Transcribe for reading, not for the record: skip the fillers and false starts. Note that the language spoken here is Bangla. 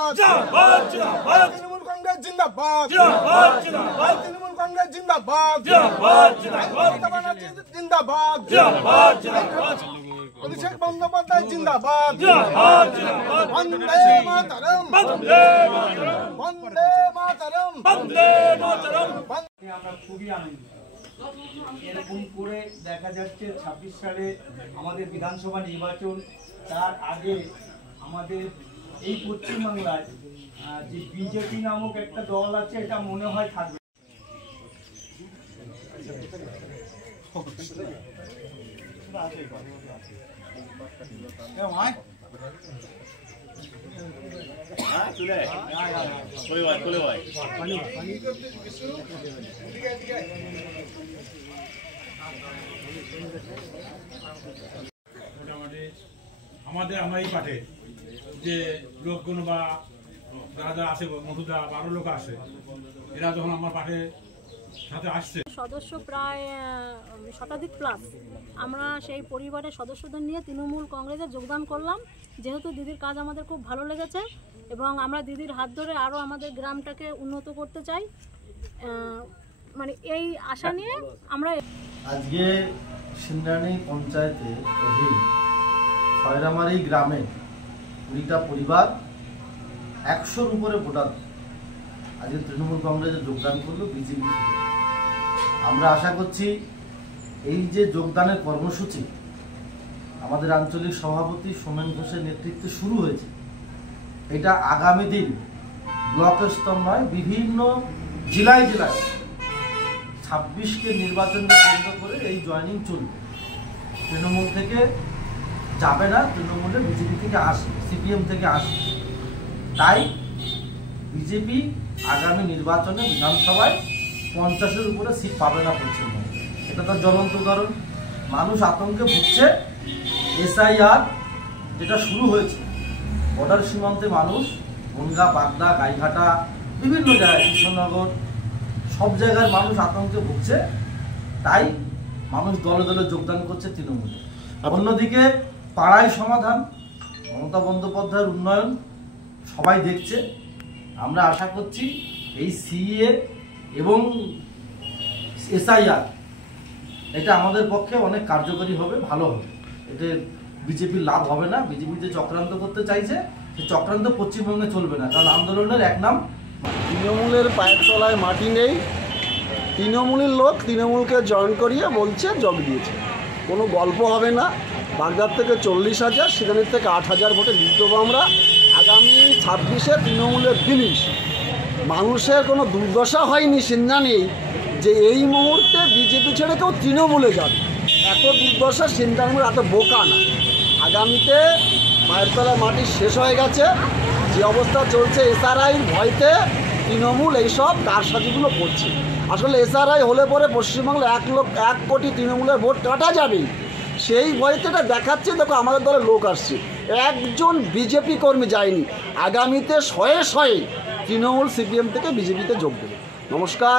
जिंदाबाद जिंदाबाद जिंदाबाद तृणमूल कांग्रेस जिंदाबाद जिंदाबाद जिंदाबाद तृणमूल कांग्रेस जिंदाबाद जिंदाबाद जिंदाबाद जिंदाबाद जिंदाबाद जिंदाबाद अभिषेक बंदोपाध्याय जिंदाबाद जिंदाबाद जिंदाबाद वंदे मातरम वंदे मातरम वंदे मातरम वंदे मातरम। আমরা খুবই আনন্দিত। এরকম করে দেখা যাচ্ছে 26 সালে আমাদের বিধানসভা নির্বাচন, তার আগে আমাদের এই পশ্চিমবাংলায় যে বিজেপি নামক একটা দল আছে, এটা মনে হয় থাকবে। আমাদের আমার এই পাঠে যে লোকগুণ বা যারা যারা আসে মধুদা 12 লোক আসে, এরা যখন আমার পাঠে সাথে আসছে, সদস্য প্রায় শতাধিক প্লাস। আমরা সেই পরিবারের সদস্যদের নিয়ে তৃণমূল কংগ্রেসে যোগদান করলাম, যেহেতু দিদির কাজ আমাদের খুব ভালো লেগেছে এবং আমরা দিদির হাত ধরে আরও আমাদের গ্রামটাকে উন্নত করতে চাই, মানে এই আশা নিয়ে আমরা আজকে সিন্দানি পঞ্চায়েতে অধীন খয়রামারি গ্রামে 20টা পরিবার 100-র উপরে ভোটার আজকে তৃণমূল কংগ্রেসে যোগদান করলো বিজেপি থেকে। আমরা আশা করছি এই যে যোগদানের কর্মসূচি আমাদের আঞ্চলিক সভাপতি সোমেন ঘোষের নেতৃত্বে শুরু হয়েছে, এটা আগামী দিন ব্লক স্তর নয়, বিভিন্ন জেলায় জেলায় 26কে নির্বাচনকে কেন্দ্র করে এই জয়েনিং চলবে। তৃণমূল থেকে যাবে না, তৃণমূলে বিজেপি থেকে আসে, সিপিএম থেকে আসে। তাই বিজেপি আগামী নির্বাচনে বিধানসভায় 50-এর উপরে সিট পাবে না পশ্চিমবঙ্গে। এটা তো জ্বলন্ত উদাহরণ। মানুষ আতঙ্কে ভুগছে। SIR যেটা শুরু হয়েছে, বর্ডার সীমান্তে মানুষ বনগা, বাগদা, গাইঘাটা, বিভিন্ন জায়গায়, কৃষ্ণনগর, সব জায়গার মানুষ আতঙ্কে ভুগছে। তাই মানুষ দলে দলে যোগদান করছে তৃণমূলে। অন্যদিকে পাড়ায় সমাধান, মমতা বন্দ্যোপাধ্যায়ের উন্নয়ন সবাই দেখছে। আমরা আশা করছি এই CA এবং SIR এটা আমাদের পক্ষে অনেক কার্যকরী হবে, ভালো হবে। এতে বিজেপির লাভ হবে না। বিজেপি যে চক্রান্ত করতে চাইছে, সেই চক্রান্ত পশ্চিমবঙ্গে চলবে না, কারণ আন্দোলনের এক নাম তৃণমূলের পায়ের তলায় মাটি নেই। তৃণমূলের লোক তৃণমূলকে জয়েন করিয়ে বলছে যোগ দিয়েছে। কোনো গল্প হবে না। বাগদার থেকে 40,000, সেখানের থেকে 8,000 ভোটে জিত দেবো আমরা। আগামী 26-এ তৃণমূলের ফিনিশ। মানুষের কোনো দুর্দশা হয়নি সিন্দানি যে এই মুহূর্তে বিজেপি ছেড়ে কেউ তৃণমূলে যাবে, এত দুর্দশা সিন্দানির এত বোকা না। আগামীতে পায়ের তলায় মাটি শেষ হয়ে গেছে। যে অবস্থা চলছে, SRI ভয়তে তৃণমূল এইসব কারসাজিগুলো করছে। আসলে SRI হলে পরে পশ্চিমবাংলা 1 কোটি তৃণমূলের ভোট কাটা যাবে, সেই ভয়তে এটা দেখাচ্ছে। দেখো আমাদের দলে লোক আসছে, একজন বিজেপি কর্মী যায়নি। আগামীতে শয়ে শয়ে তৃণমূল CPM থেকে বিজেপিতে যোগ দেবে। নমস্কার।